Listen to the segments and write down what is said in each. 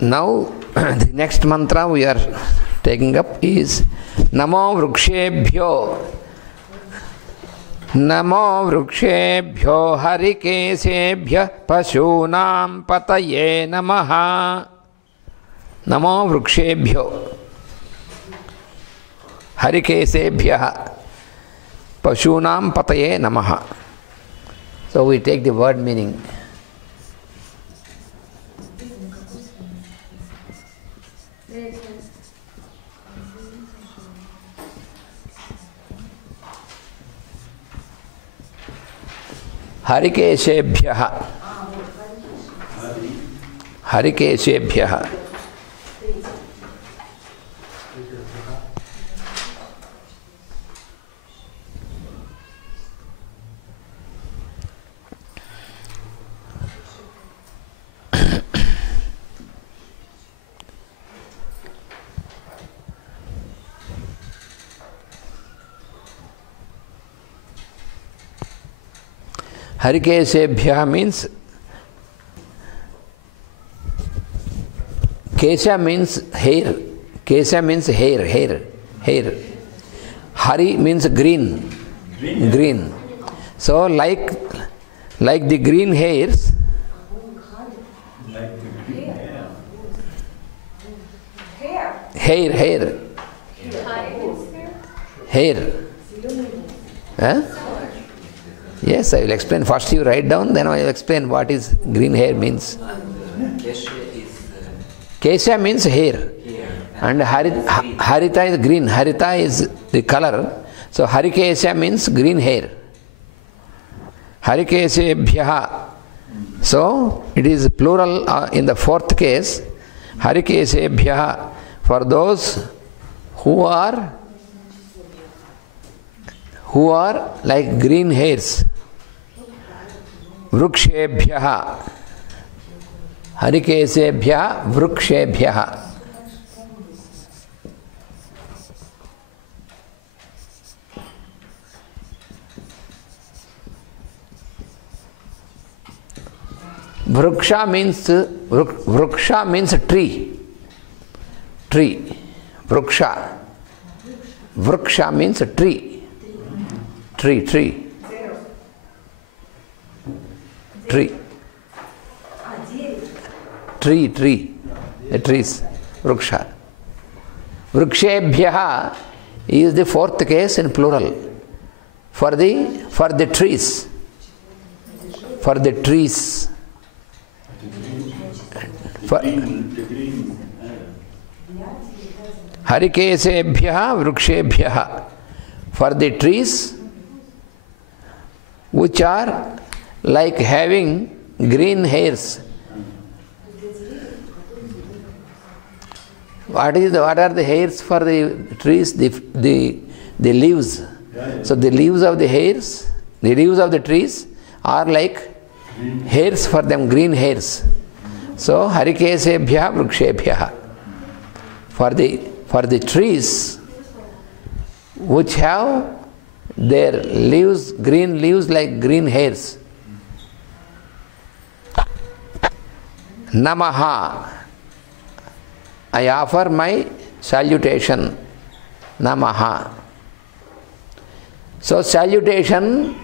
now the next mantra we are taking up is Namo Vrukshebhyo. Namo Vrukshebhyo Harikesebhya Pashunam Pataye Namaha. Namo Vrukshebhyo Harikesebhya Pashunam Pataye Namaha. So we take the word meaning. Harikesebhya. Harikesebhya. Harikesebhya means Kesha means hair. Kesha means hair. Hari means green. Green. So like the green hairs. Hair. Huh? Yes, I will explain. First you write down, then I will explain what is green hair means. Kesha means hair. And Harita is green. Harita is the color. So Harikesha means green hair. Harikesebhya. So it is plural in the fourth case. Harikesebhya, for those who are like green hairs. Vrukshebhya. Harikesebhya vrukshebhya. Vruksha means tree. Tree. Vruksha. Vruksha means tree. Tree. The trees. Vruksha. Vrukshebhya is the fourth case in plural. For the trees. For the trees. Harikesebhya vrukshebhya. For the trees which are like having green hairs. What are the hairs for the trees? The leaves. So the leaves of the hairs, the leaves of the trees are like hairs for them, green hairs. So Harikesebhya vrukshebhya. For the trees which have their leaves, green leaves like green hairs. Namaha. I offer my salutation. Namaha. So salutation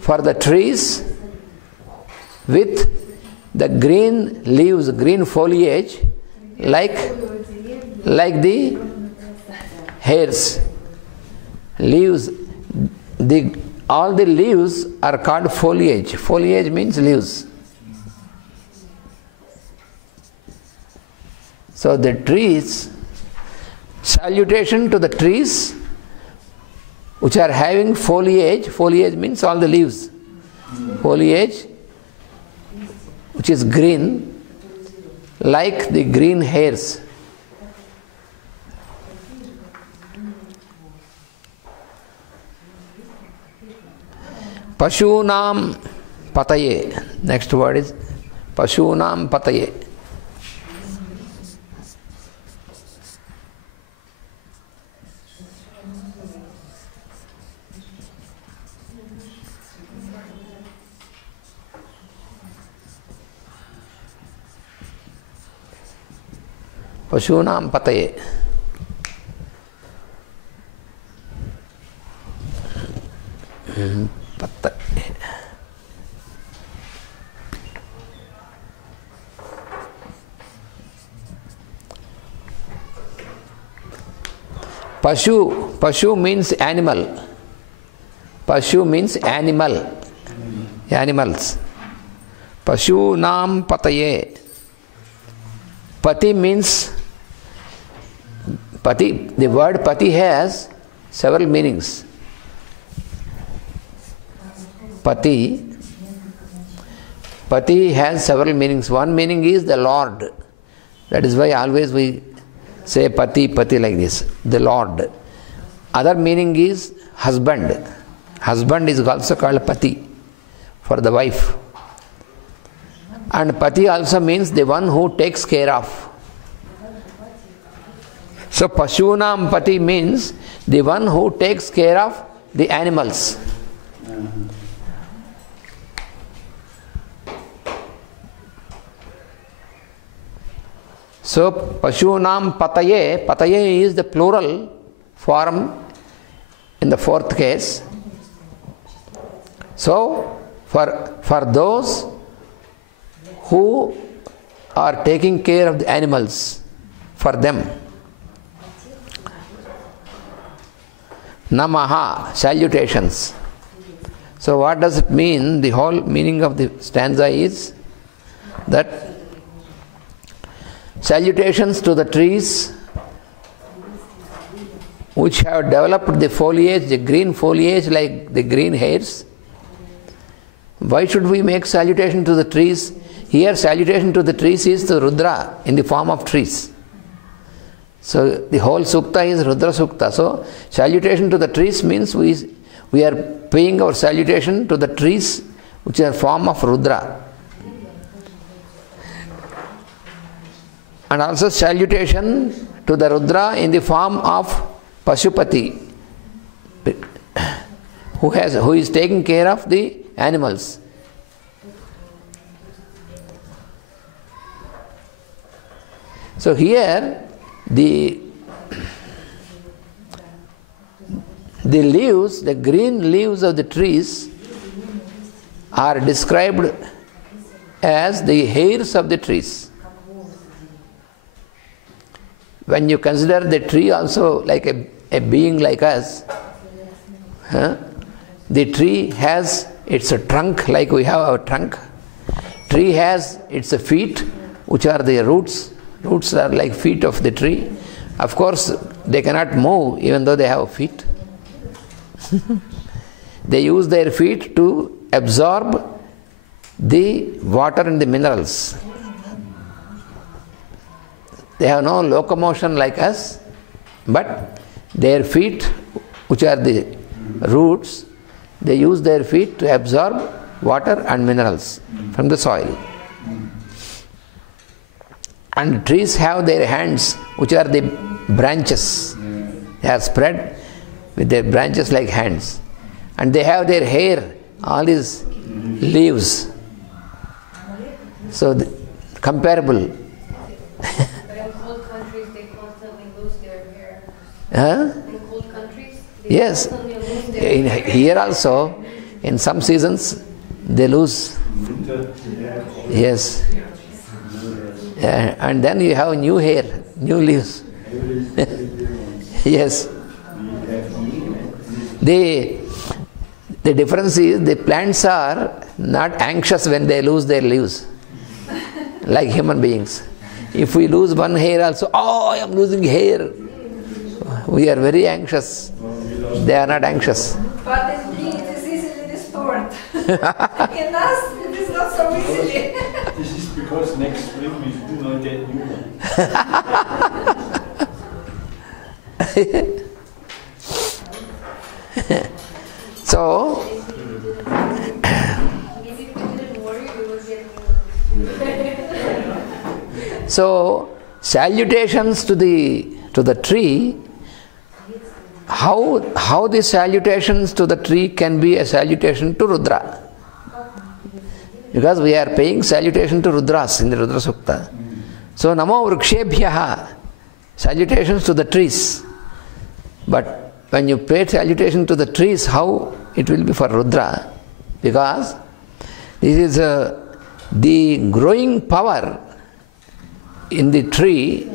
for the trees with the green leaves, green foliage like the hairs. Leaves. All the leaves are called foliage. Foliage means leaves. So the trees, salutation to the trees which are having foliage. Foliage means all the leaves. Foliage which is green like the green hairs. Pashunam pataye. Next word is Pashunam pataye. Pashunam pataye. Pataye. Pashu means animal. Pashu means animal. Animals. Pashunam pataye. Pati means pati. The word pati has several meanings. Pati has several meanings. One meaning is the Lord. That is why always we say pati like this, the Lord. Other meaning is husband. Husband is also called pati for the wife. And pati also means the one who takes care of. So Pashunam pati means the one who takes care of the animals. So Pashunam pataye, pataye is the plural form in the fourth case. So for those who are taking care of the animals, for them. Namaha, salutations. So what does it mean? The whole meaning of the stanza is that salutations to the trees which have developed the foliage, the green foliage like the green hairs. Why should we make salutation to the trees? Here salutation to the trees is to Rudra in the form of trees. So the whole sukta is Rudrasukta. So salutation to the trees means we are paying our salutation to the trees which are form of Rudra. And also salutation to the Rudra in the form of Pashupati, who is taking care of the animals. So here the leaves, the green leaves of the trees are described as the hairs of the trees. When you consider the tree also like a being like us, the tree has its trunk like we have our trunk. Tree has its feet, which are the roots. Roots are like feet of the tree. Of course, they cannot move even though they have feet. They use their feet to absorb the water and the minerals. They have no locomotion like us, but their feet, which are the roots, they use their feet to absorb water and minerals from the soil. And trees have their hands, which are the branches. They are spread with their branches like hands. And they have their hair, all these leaves. So comparable. Huh? In cold countries? Yes. Here also, in some seasons, they lose. Yes. And then you have new hair, new leaves. Yes. The difference is the plants are not anxious when they lose their leaves, like human beings. If we lose one hair also, oh, I am losing hair. We are very anxious. They are not anxious. But in bees it is easily restored. In us it is not so easily. This is because next spring we do not get new one. So, If we didn't worry, we would get new ones. so salutations to the tree. How the salutations to the tree can be a salutation to Rudra? Because we are paying salutation to Rudras in the Rudrasukta. So Namo Vrukshebhyaha. salutations to the trees. But when you pay salutation to the trees, how it will be for Rudra? Because this is the growing power in the tree,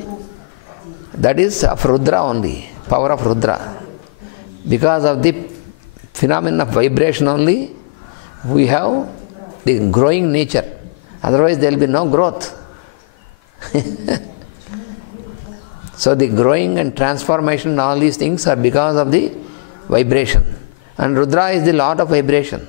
that is of Rudra only, power of Rudra. Because of the phenomenon of vibration only, we have the growing nature. Otherwise there will be no growth. So the growing and transformation, all these things are because of the vibration. And Rudra is the lord of vibration.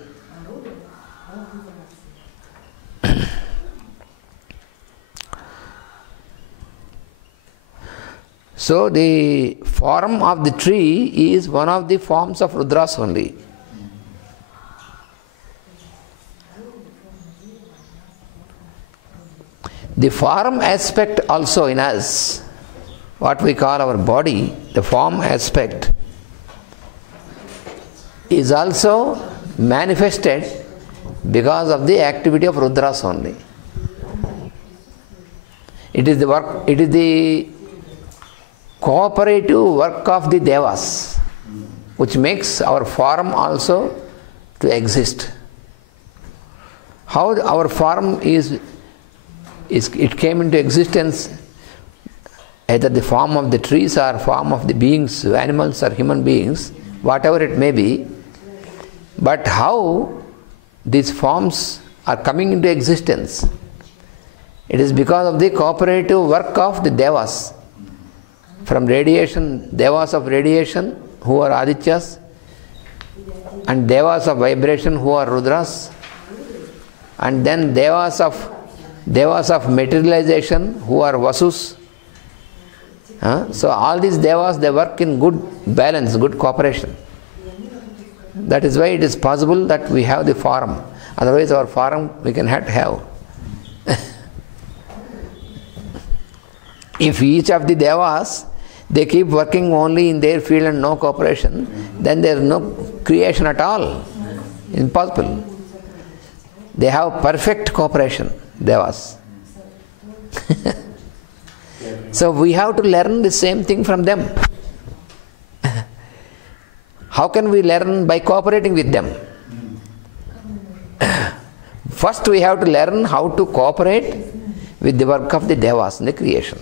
So the form of the tree is one of the forms of Rudras only. The form aspect also in us, what we call our body, the form aspect, is also manifested because of the activity of Rudras only. It is the work, it is the cooperative work of the Devas, which makes our form also to exist. How our form it came into existence, either the form of the trees or form of the beings, animals or human beings, whatever it may be. But how these forms are coming into existence? It is because of the cooperative work of the Devas. From radiation, Devas of radiation, who are Adityas, and Devas of vibration, who are Rudras, and then Devas of materialization, who are Vasus. So all these Devas, they work in good balance, good cooperation. That is why it is possible that we have the form. Otherwise our form we cannot have. If each of the Devas, they keep working only in their field and no cooperation, then there is no creation at all. Impossible. They have perfect cooperation, Devas. So we have to learn the same thing from them. How can we learn? By cooperating with them. First we have to learn how to cooperate with the work of the Devas in the creation.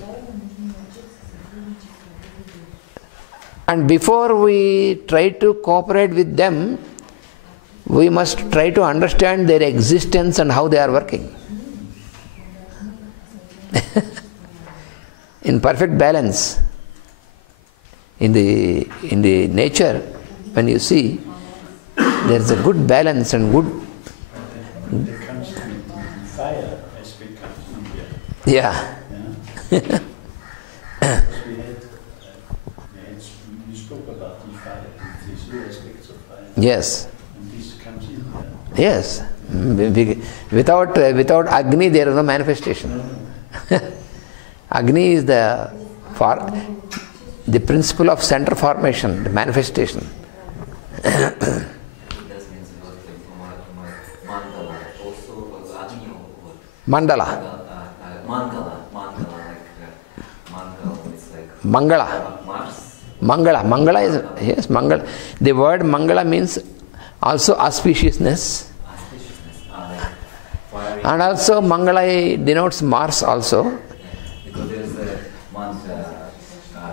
And before we try to cooperate with them, we must try to understand their existence and how they are working. In perfect balance. In the nature, when you see, there is a good balance and good. There comes the fire aspect comes in here. Yeah. We spoke about the fire, these two aspects of fire. Yes. And this comes in here. Yes. Without Agni, there is no manifestation. Agni is the principle of center formation, the manifestation. Mandala. Mangala. Mangala. Mangala is, yes, Mangala. The word Mangala means also auspiciousness. And also Mangala denotes Mars also. Because there is a mantra,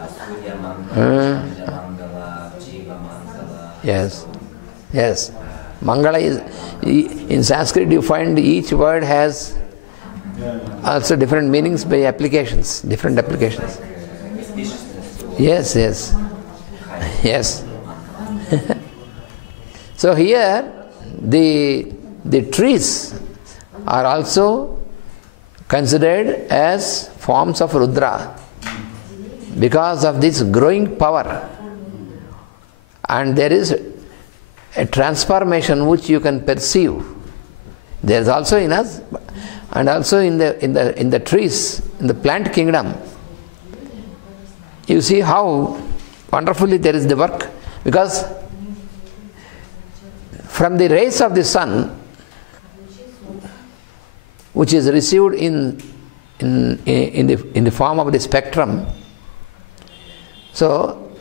Surya Mangala, Mangala, Jiva Mangala. Yes. Yes. Mangala is, in Sanskrit you find each word has also different meanings by applications, different applications. Yes, yes. Yes. So here the trees are also considered as forms of Rudra because of this growing power. And there is a transformation which you can perceive. There is also in us and also in the trees, in the plant kingdom. You see how wonderfully there is the work, because from the rays of the sun, which is received in the form of the spectrum, So,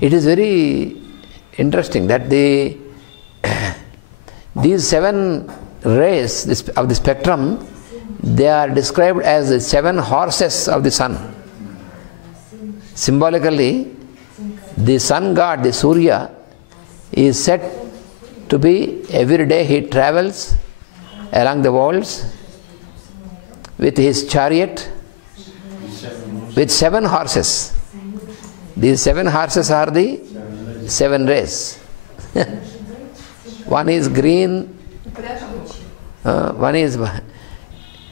it is very interesting that these 7 rays of the spectrum, they are described as the 7 horses of the sun. Symbolically, the sun god, the Surya, is said to be, every day he travels along the worlds with his chariot with 7 horses. These 7 horses are the 7 rays. One is green, one is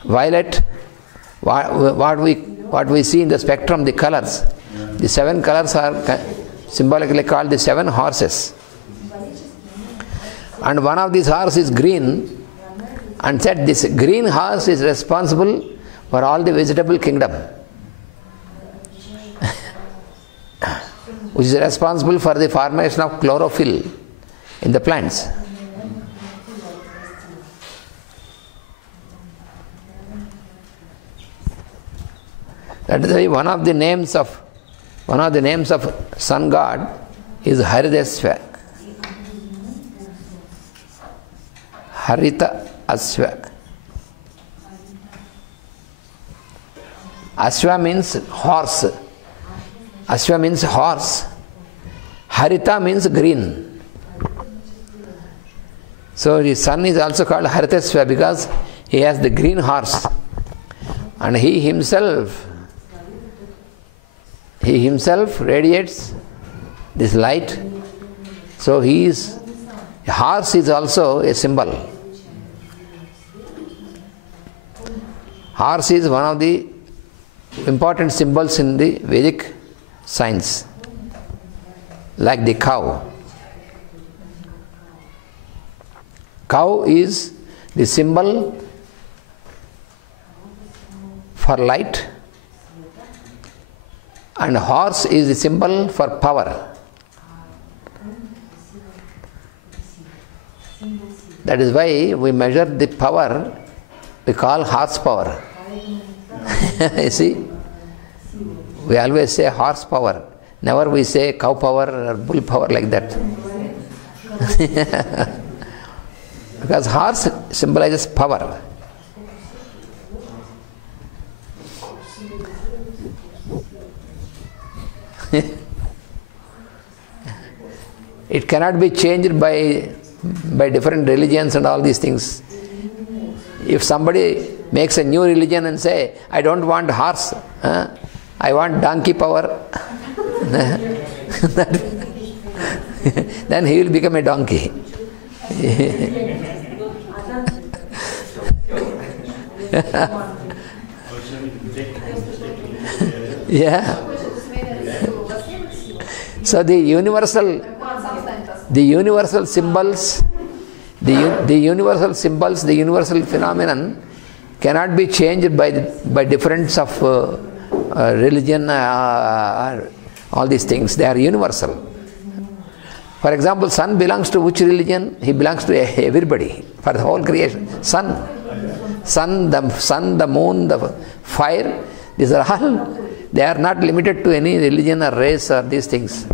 violet. What we see in the spectrum, the colors. The 7 colors are symbolically called the 7 horses. And one of these horses is green, and said this green horse is responsible for all the vegetable kingdom, which is responsible for the formation of chlorophyll in the plants. That is why one of the names of sun god is Haridasva. Harita Asva. Asva means horse. Asva means horse. Harita means green. So the sun is also called Haritasva because he has the green horse. And he himself radiates this light. So horse is also a symbol. Horse is one of the important symbols in the Vedic science, like the cow. Cow is the symbol for light, and horse is the symbol for power. That is why we measure the power, we call horsepower. You see, we always say horsepower, never we say cow power or bull power like that. Because horse symbolizes power. It cannot be changed by different religions and all these things. If somebody makes a new religion and say, I don't want horse, I want donkey power, then he will become a donkey. Yeah. So the universal symbols, the universal phenomenon cannot be changed by difference of religion or all these things. They are universal. For example, sun belongs to which religion? He belongs to everybody, for the whole creation. Sun, the moon, the fire, these are all, they are not limited to any religion or race or these things.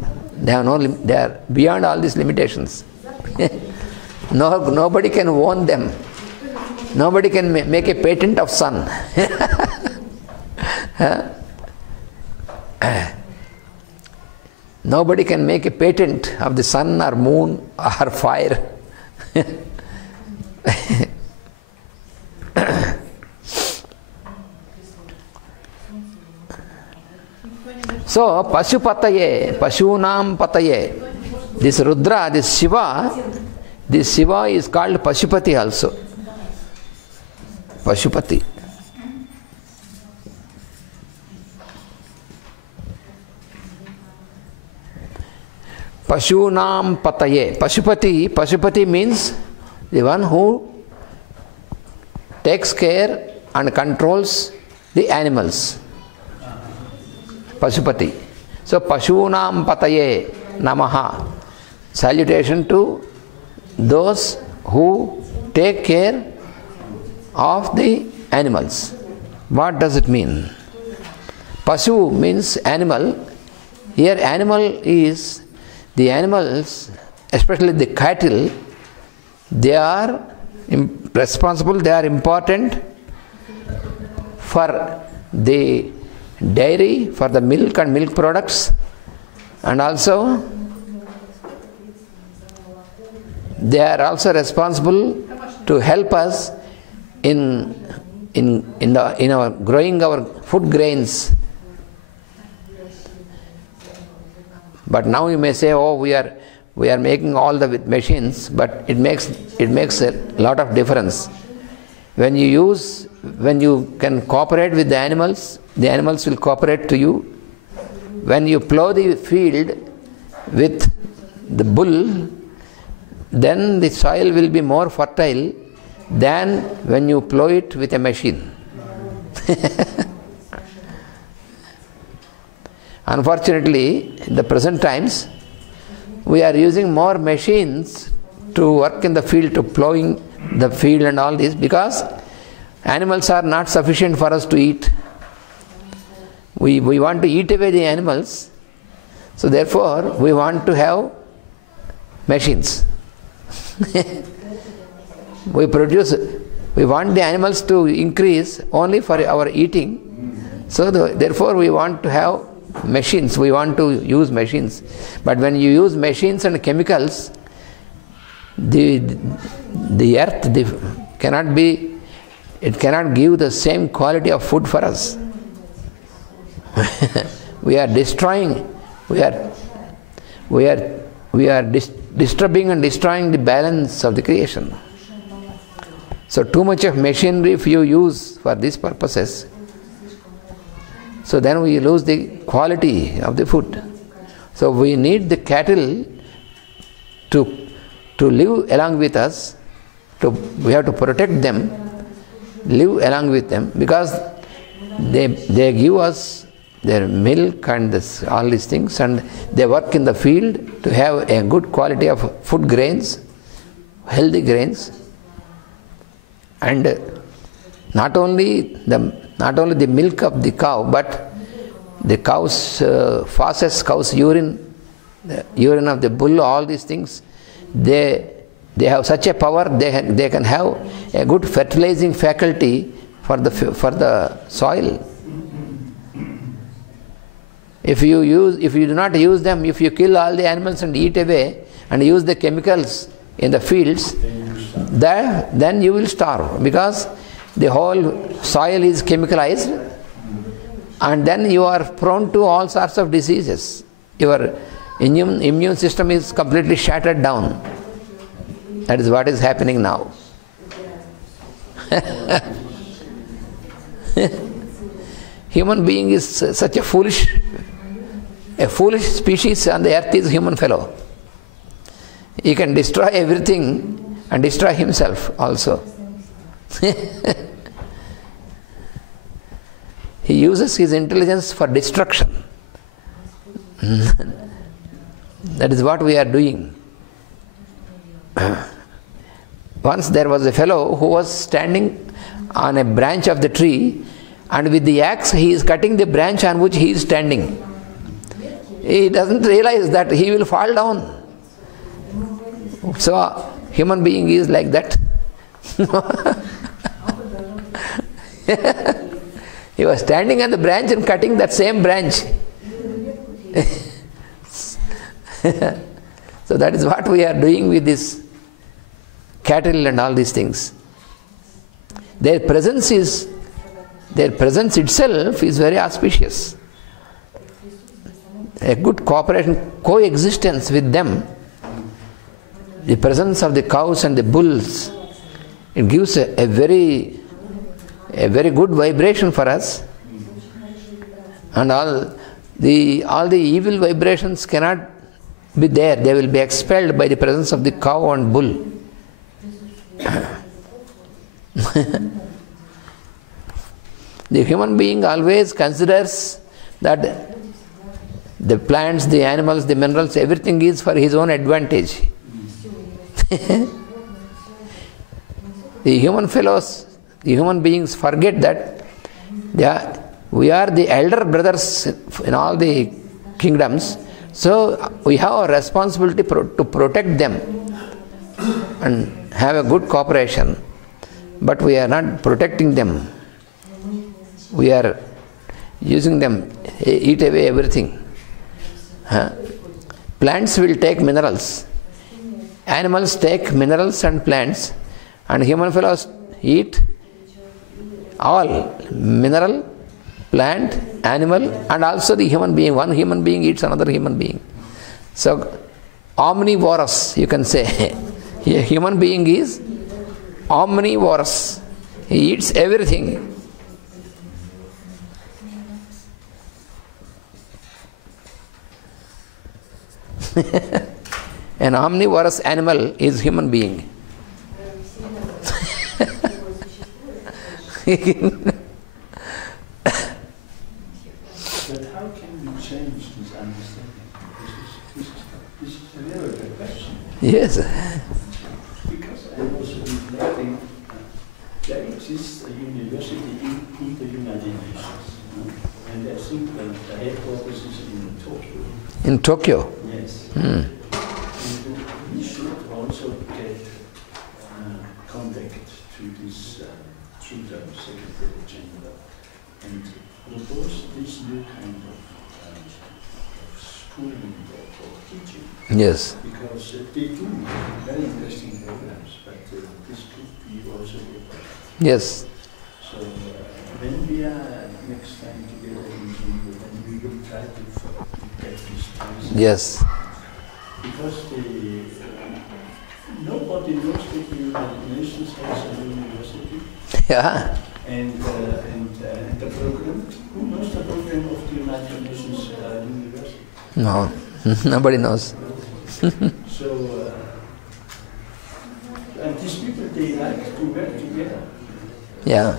They are beyond all these limitations. Nobody can own them. Nobody can make a patent of sun. Nobody can make a patent of the sun or moon or fire. So, Pashupataye, Pashunam Pataye, this Rudra, this Shiva is called Pashupati also. Pashupati. Pashunam Pataye. Pashupati means the one who takes care and controls the animals. Pashupati. So, Pashunam Pataye Namaha. Salutation to those who take care of the animals. What does it mean? Pashu means animal, Here the animals, especially the cattle, they are responsible, they are important for the dairy, for the milk and milk products, and also they are also responsible to help us in our growing our food grains. But now you may say, oh, we are making all the with machines, but it makes a lot of difference. When you can cooperate with the animals will cooperate to you. When you plow the field with the bull, then the soil will be more fertile than when you plow it with a machine. Unfortunately, in the present times, we are using more machines to work in the field, to plowing the field and all this, because animals are not sufficient for us to eat. We want to eat away the animals, so therefore we want to have machines. We want the animals to increase only for our eating, so therefore we want to have machines, we want to use machines. But when you use machines and chemicals, the earth cannot give the same quality of food for us. We are destroying, disturbing and destroying the balance of the creation. So too much of machinery if you use for these purposes, so then we lose the quality of the food. So we need the cattle to live along with us. We have to protect them, live along with them, because they give us their milk and all these things, and they work in the field to have a good quality of food grains, healthy grains, and not only the milk of the cow, but the cow's feces, cow's urine, the urine of the bull, all these things, they have such a power. They can have a good fertilizing faculty for the soil. If you do not use them, if you kill all the animals and eat away and use the chemicals in the fields, then you will starve, because the whole soil is chemicalized, and then you are prone to all sorts of diseases. Your immune system is completely shattered down. That is what is happening now. Human being is such a foolish species on the earth is human fellow. He can destroy everything and destroy himself also. He uses his intelligence for destruction. That is what we are doing. Once there was a fellow who was standing on a branch of the tree, and with the axe he is cutting the branch on which he is standing. He doesn't realize that he will fall down. So human being is like that. He was standing on the branch and cutting that same branch. So that is what we are doing with this cattle and all these things. Their presence itself is very auspicious. A good cooperation, coexistence with them, the presence of the cows and the bulls, it gives a very good vibration for us, and all the evil vibrations cannot be there. They will be expelled by the presence of the cow and bull. The human being always considers that the plants, the animals, the minerals, everything is for his own advantage. The human beings forget that we are the elder brothers in all the kingdoms. So we have a responsibility to protect them and have a good cooperation. But we are not protecting them. We are using them, eat away everything. Plants will take minerals. Animals take minerals and plants, and human fellows eat all mineral, plant, animal, and also the human being. One human being eats another human being. So omnivorous, you can say. A human being is omnivorous. He eats everything. An omnivorous animal is human being. But how can we change this understanding? This is a very good question. Yes. Because I'm also reflecting, there exists a university in the United Nations, and I think the headquarters is in Tokyo. In Tokyo? Yes. Hmm. And we should also get contact to this, through the Secretary General, and propose this new kind of schooling or teaching. Yes. Because they do very interesting programs, but this could be also important. Yes. So when we are next time together in Geneva, then we will try to get this time. Yes. Because nobody knows that the United Nations has a university. Yeah. And the program, who knows the program of the United Nations university? No. Nobody knows. So, and these people, they like to work together. Yeah.